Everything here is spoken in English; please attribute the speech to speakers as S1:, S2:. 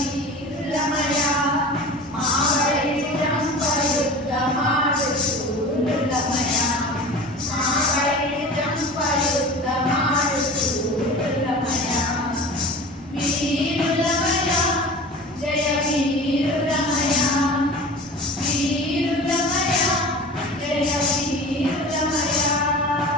S1: assim